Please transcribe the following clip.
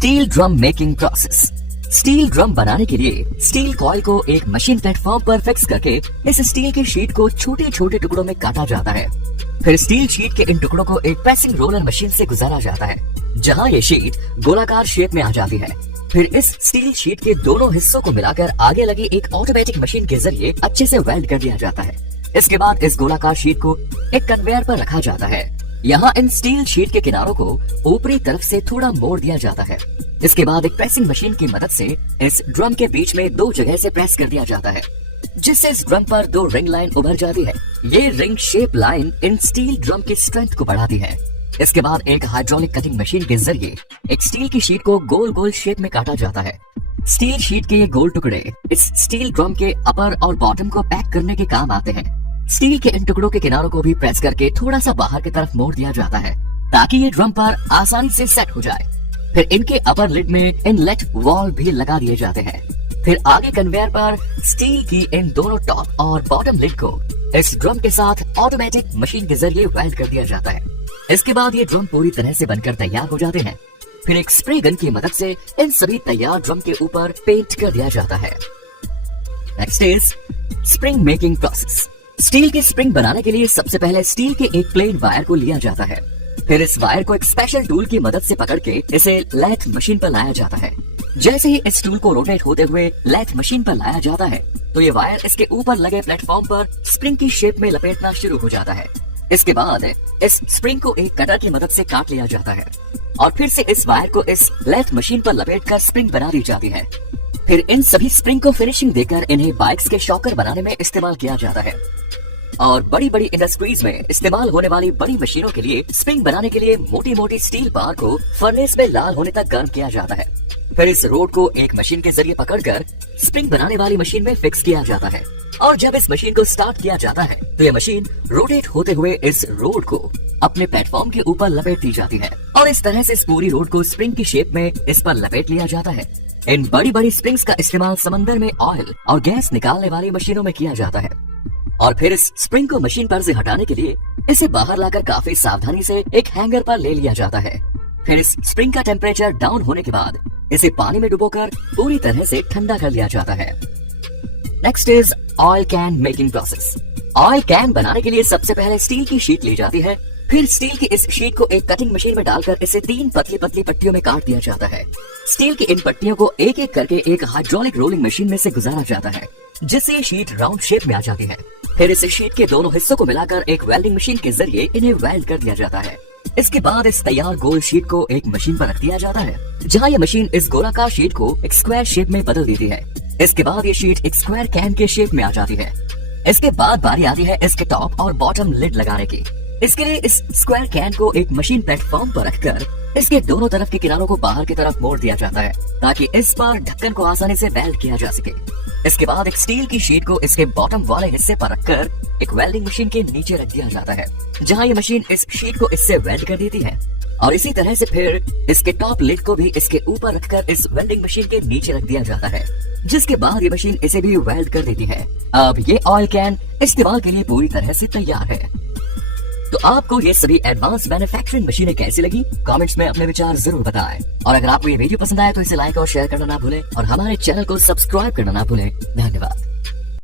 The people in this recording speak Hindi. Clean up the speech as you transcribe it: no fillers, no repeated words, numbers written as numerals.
Steel drum making process. Steel drum बनाने के लिए स्टील कॉइल को एक मशीन प्लेटफॉर्म पर फिक्स करके इस स्टील की शीट को छोटे छोटे टुकड़ों में काटा जाता है। फिर स्टील शीट के इन टुकड़ों को एक प्रेसिंग रोलर मशीन से गुजारा जाता है, जहां ये शीट गोलाकार शेप में आ जाती है। फिर इस स्टील शीट के दोनों हिस्सों को मिलाकर आगे लगी एक ऑटोमेटिक मशीन के जरिए अच्छे से वेल्ड कर दिया जाता है। इसके बाद इस गोलाकार शीट को एक कन्वेयर पर रखा जाता है। यहाँ इन स्टील शीट के किनारों को ऊपरी तरफ से थोड़ा मोड़ दिया जाता है। इसके बाद एक प्रेसिंग मशीन की मदद से इस ड्रम के बीच में दो जगह से प्रेस कर दिया जाता है, जिससे इस ड्रम पर दो रिंग लाइन उभर जाती है। ये ring shape line in steel drum की स्ट्रेंथ को बढ़ाती है। इसके बाद एक हाइड्रोलिक कटिंग मशीन के जरिए एक स्टील की शीट को गोल गोल शेप में काटा जाता है। स्टील शीट के ये गोल टुकड़े इस स्टील ड्रम के अपर और बॉटम को पैक करने के काम आते हैं। स्टील के इन टुकड़ों के किनारों को भी प्रेस करके थोड़ा सा बाहर की तरफ मोड़ दिया जाता है, ताकि ये ड्रम पर आसानी से सेट हो जाए। फिर इनके अपर लिड में इनलेट वॉल्व भी लगा दिए जाते हैं। फिर आगे कन्वेयर पर स्टील की इन दोनों टॉप और बॉटम लिड को इस ड्रम के साथ ऑटोमेटिक मशीन के जरिए वेल्ड कर दिया जाता है। इसके बाद ये ड्रम पूरी तरह से बनकर तैयार हो जाते हैं। फिर एक स्प्रे गन की मदद से इन सभी तैयार ड्रम के ऊपर पेंट कर दिया जाता है। Next is spring making process. Steel की स्प्रिंग बनाने के लिए सबसे पहले स्टील के एक प्लेन वायर को लिया जाता है। फिर इस वायर को एक स्पेशल टूल की मदद से पकड़ के इसे लैथ मशीन पर लाया जाता है। जैसे ही इस टूल को रोटेट होते हुए लैथ मशीन पर लाया जाता है, तो ये वायर इसके ऊपर लगे प्लेटफॉर्म पर स्प्रिंग की शेप में लपेटना शुरू हो जाता है। इसके बाद इस स्प्रिंग को एक कटर की मदद से काट लिया जाता है और फिर से इस वायर को इस लैथ मशीन पर लपेटकर स्प्रिंग बना दी जाती है। फिर इन सभी स्प्रिंग को फिनिशिंग देकर इन्हें बाइक्स के शॉकर बनाने में इस्तेमाल किया जाता है। और बड़ी बड़ी इंडस्ट्रीज में इस्तेमाल होने वाली बड़ी मशीनों के लिए स्प्रिंग बनाने के लिए मोटी मोटी स्टील बार को फर्नेस में लाल होने तक गर्म किया जाता है। फिर इस रोड को एक मशीन के जरिए पकड़कर स्प्रिंग बनाने वाली मशीन में फिक्स किया जाता है। और जब इस मशीन को स्टार्ट किया जाता है, तो ये मशीन रोटेट होते हुए इस रोड को अपने प्लेटफॉर्म के ऊपर लपेट दी जाती है और इस तरह से इस पूरी रोड को स्प्रिंग की शेप में इस पर लपेट लिया जाता है। इन बड़ी बड़ी स्प्रिंग्स का इस्तेमाल समंदर में ऑयल और गैस निकालने वाली मशीनों में किया जाता है। और फिर इस स्प्रिंग को मशीन पर से हटाने के लिए इसे बाहर लाकर काफी सावधानी से एक हैंगर पर ले लिया जाता है। फिर इस स्प्रिंग का टेम्परेचर डाउन होने के बाद इसे पानी में डुबोकर पूरी तरह से ठंडा कर लिया जाता है। Next is oil can making process. Oil can बनाने के लिए सबसे पहले स्टील की शीट ली जाती है। फिर स्टील की इस शीट को एक कटिंग मशीन में डालकर इसे 3 पतली पतली पट्टियों में काट दिया जाता है। स्टील की इन पट्टियों को एक एक करके एक हाइड्रोलिक रोलिंग मशीन में से गुजारा जाता है, जिससे ये शीट राउंड शेप में आ जाती है। फिर इस शीट के दोनों हिस्सों को मिलाकर एक वेल्डिंग मशीन के जरिए इन्हें वेल्ड कर दिया जाता है। इसके बाद इस तैयार गोल शीट को एक मशीन पर रख दिया जाता है, जहां ये मशीन इस गोलाकार शीट को एक स्क्वायर शेप में बदल देती है। इसके बाद ये शीट एक स्क्वायर कैन के शेप में आ जाती है। इसके बाद बारी आती है इसके टॉप और बॉटम लिड लगाने की। इसके लिए इस स्क्वायर कैन को एक मशीन प्लेटफॉर्म पर रखकर इसके दोनों तरफ के किनारों को बाहर की तरफ मोड़ दिया जाता है, ताकि इस पर ढक्कन को आसानी से वेल्ड किया जा सके। इसके बाद एक स्टील की शीट को इसके बॉटम वाले हिस्से पर रखकर एक वेल्डिंग मशीन के नीचे रख दिया जाता है, जहां ये मशीन इस शीट को इससे वेल्ड कर देती है। और इसी तरह से फिर इसके टॉप लिड को भी इसके ऊपर रखकर इस वेल्डिंग मशीन के नीचे रख दिया जाता है, जिसके बाद ये मशीन इसे भी वेल्ड कर देती है। अब ये ऑयल कैन इस्तेमाल के लिए पूरी तरह से तैयार है। तो आपको ये सभी एडवांस मैन्युफैक्चरिंग मशीनें कैसी लगी, कमेंट्स में अपने विचार जरूर बताएं। और अगर आपको ये वीडियो पसंद आया तो इसे लाइक और शेयर करना ना भूलें और हमारे चैनल को सब्सक्राइब करना ना भूलें। धन्यवाद।